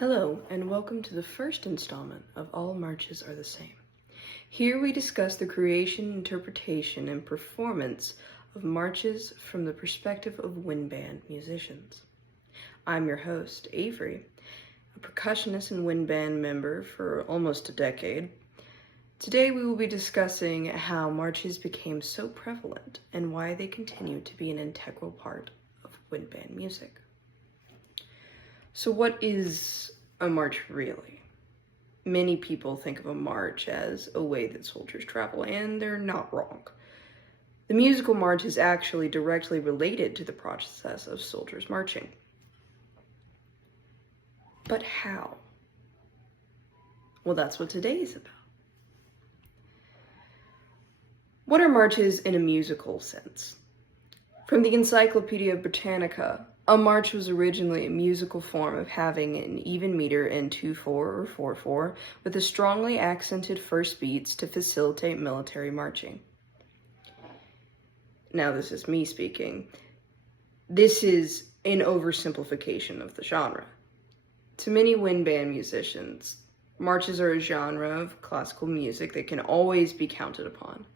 Hello, and welcome to the first installment of All Marches Are the Same. Here we discuss the creation, interpretation, and performance of marches from the perspective of wind band musicians. I'm your host, Avery, a percussionist and wind band member for almost a decade. Today we will be discussing how marches became so prevalent and why they continue to be an integral part of wind band music. So what is a march really? Many people think of a march as a way that soldiers travel, and they're not wrong. The musical march is actually directly related to the process of soldiers marching. But how? Well, that's what today is about. What are marches in a musical sense? From the Encyclopedia Britannica, a march was originally a musical form of having an even meter in 2/4 or 4/4 with a strongly accented first beats to facilitate military marching. Now this is me speaking. This is an oversimplification of the genre. To many wind band musicians, marches are a genre of classical music that can always be counted upon.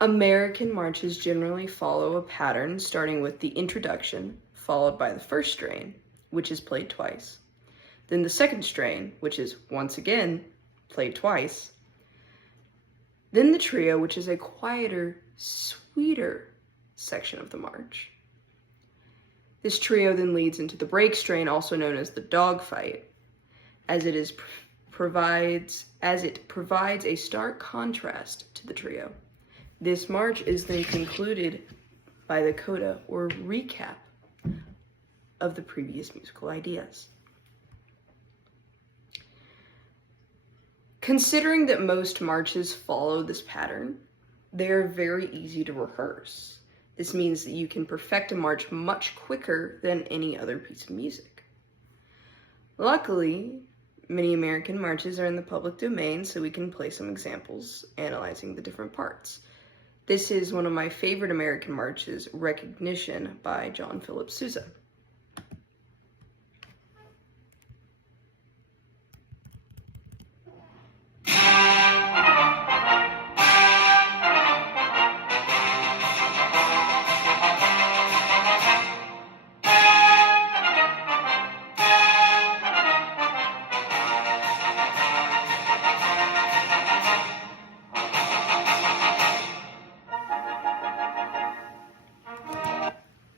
American marches generally follow a pattern starting with the introduction, followed by the first strain, which is played twice. Then the second strain, which is once again played twice. Then the trio, which is a quieter, sweeter section of the march. This trio then leads into the break strain, also known as the dogfight, as it provides a stark contrast to the trio. This march is then concluded by the coda, or recap, of the previous musical ideas. Considering that most marches follow this pattern, they are very easy to rehearse. This means that you can perfect a march much quicker than any other piece of music. Luckily, many American marches are in the public domain, so we can play some examples analyzing the different parts. This is one of my favorite American marches, Recognition by John Philip Sousa.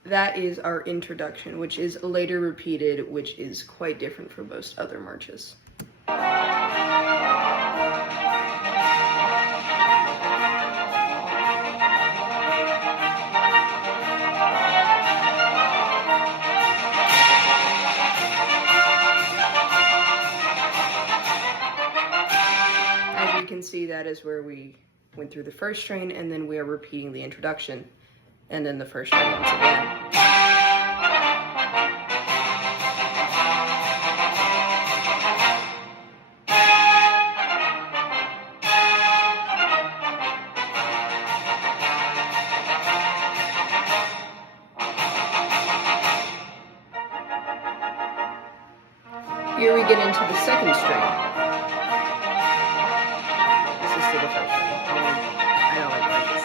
That is our introduction, which is later repeated, which is quite different from most other marches. As you can see, that is where we went through the first strain, and then we are repeating the introduction, and then the first strain once again. Here we get into the second string. This is still the first string. I don't like marches.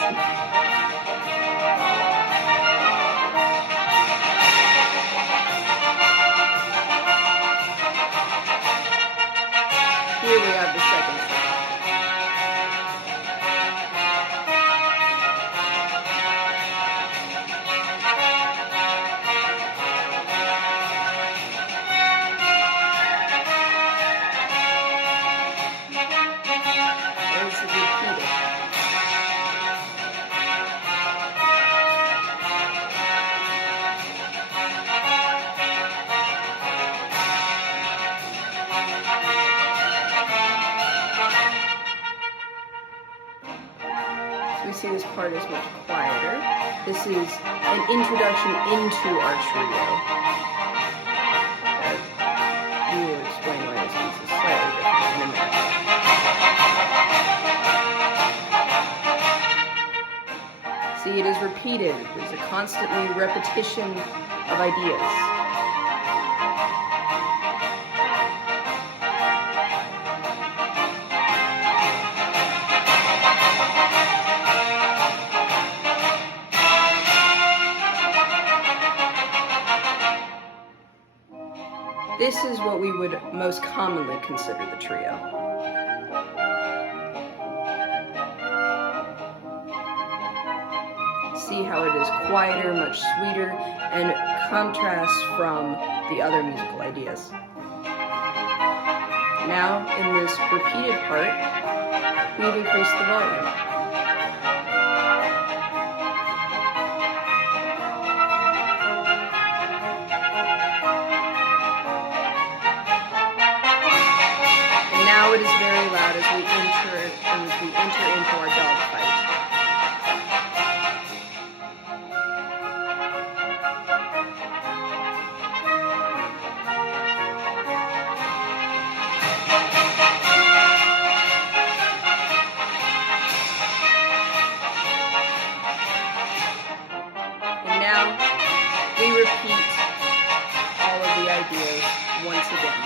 Here we have the second string. There's the repeated. We see this part is much quieter. This is an introduction into our trio. We will explain why this piece is slightly different in a minute. See, it is repeated. There's a constantly repetition of ideas. This is what we would most commonly consider the trio. See how it is quieter, much sweeter, and contrasts from the other musical ideas. Now, in this repeated part, we've increased the volume. Now it is very loud as we enter into our dogfight. And now we repeat all of the ideas once again.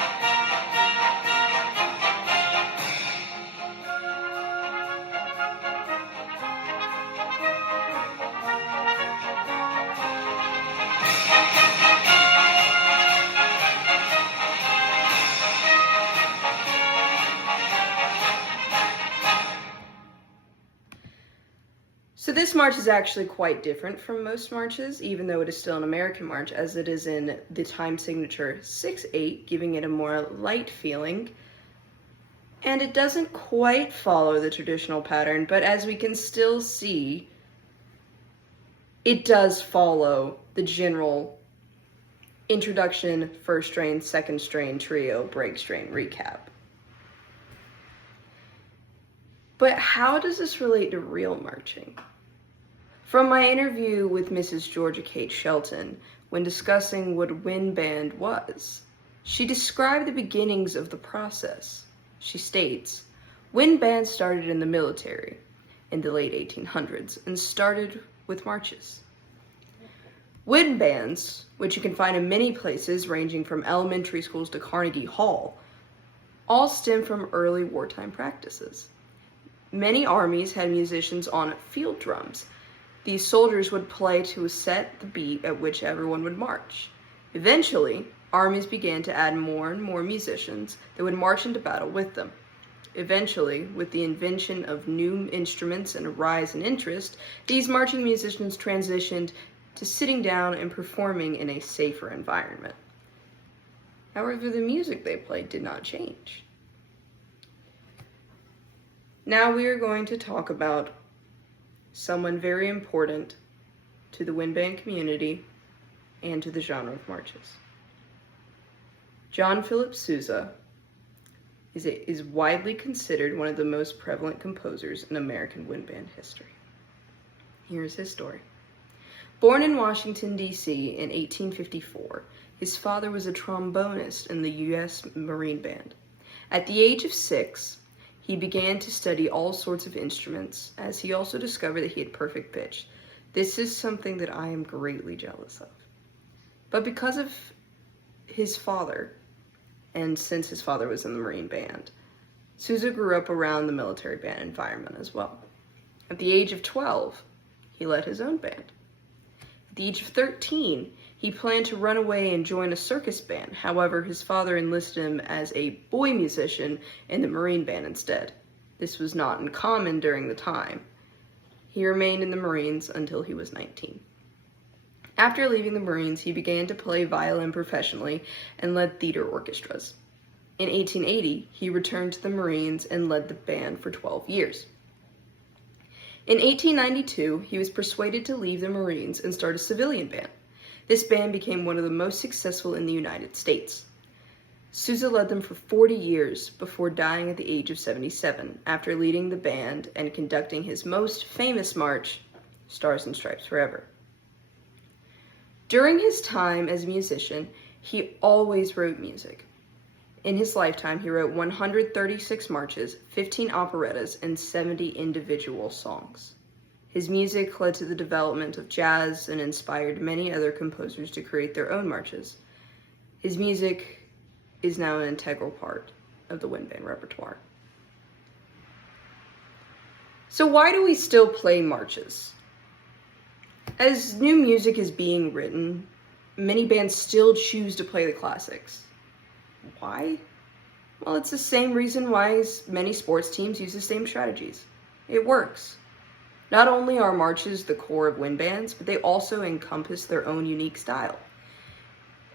So this march is actually quite different from most marches, even though it is still an American march, as it is in the time signature 6/8, giving it a more light feeling. And it doesn't quite follow the traditional pattern, but as we can still see, it does follow the general introduction, first strain, second strain, trio, break strain, recap. But how does this relate to real marching? From my interview with Mrs. Georgia Kate Shelton, when discussing what wind band was, she described the beginnings of the process. She states, wind bands started in the military in the late 1800s and started with marches. Wind bands, which you can find in many places ranging from elementary schools to Carnegie Hall, all stem from early wartime practices. Many armies had musicians on field drums. These soldiers would play to set the beat at which everyone would march. Eventually, armies began to add more and more musicians that would march into battle with them. Eventually, with the invention of new instruments and a rise in interest, these marching musicians transitioned to sitting down and performing in a safer environment. However, the music they played did not change. Now we are going to talk about someone very important to the wind band community and to the genre of marches. John Philip Sousa is widely considered one of the most prevalent composers in American wind band history. Here's his story. Born in Washington, D.C. in 1854, his father was a trombonist in the U.S. Marine Band. At the age of 6, he began to study all sorts of instruments, as he also discovered that he had perfect pitch. This is something that I am greatly jealous of. But because of his father, and since his father was in the Marine Band, Sousa grew up around the military band environment as well. At the age of 12, he led his own band. At the age of 13, he planned to run away and join a circus band. However, his father enlisted him as a boy musician in the Marine Band instead. This was not uncommon during the time. He remained in the Marines until he was 19. After leaving the Marines, he began to play violin professionally and led theater orchestras. In 1880, he returned to the Marines and led the band for 12 years. In 1892, he was persuaded to leave the Marines and start a civilian band. This band became one of the most successful in the United States. Sousa led them for 40 years before dying at the age of 77 after leading the band and conducting his most famous march, Stars and Stripes Forever. During his time as a musician, he always wrote music. In his lifetime, he wrote 136 marches, 15 operettas, and 70 individual songs. His music led to the development of jazz and inspired many other composers to create their own marches. His music is now an integral part of the wind band repertoire. So why do we still play marches? As new music is being written, many bands still choose to play the classics. Why? Well, it's the same reason why many sports teams use the same strategies. It works. Not only are marches the core of wind bands, but they also encompass their own unique style.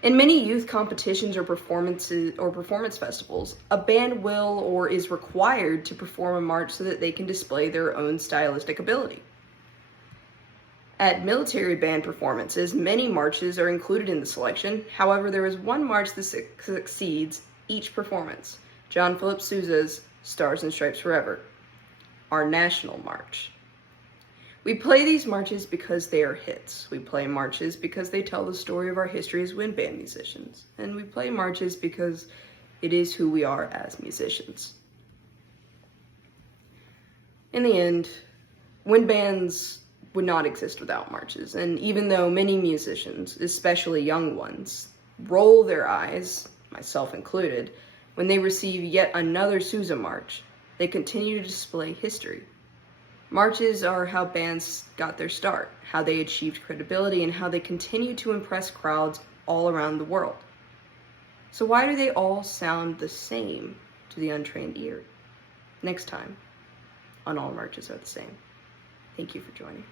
In many youth competitions or performance festivals, a band will or is required to perform a march so that they can display their own stylistic ability. At military band performances, many marches are included in the selection. However, there is one march that succeeds each performance: John Philip Sousa's Stars and Stripes Forever, our national march. We play these marches because they are hits. We play marches because they tell the story of our history as wind band musicians. And we play marches because it is who we are as musicians. In the end, wind bands would not exist without marches. And even though many musicians, especially young ones, roll their eyes, myself included, when they receive yet another Sousa march, they continue to display history. Marches are how bands got their start, how they achieved credibility, and how they continue to impress crowds all around the world. So why do they all sound the same to the untrained ear? Next time on All Marches Are the Same. Thank you for joining.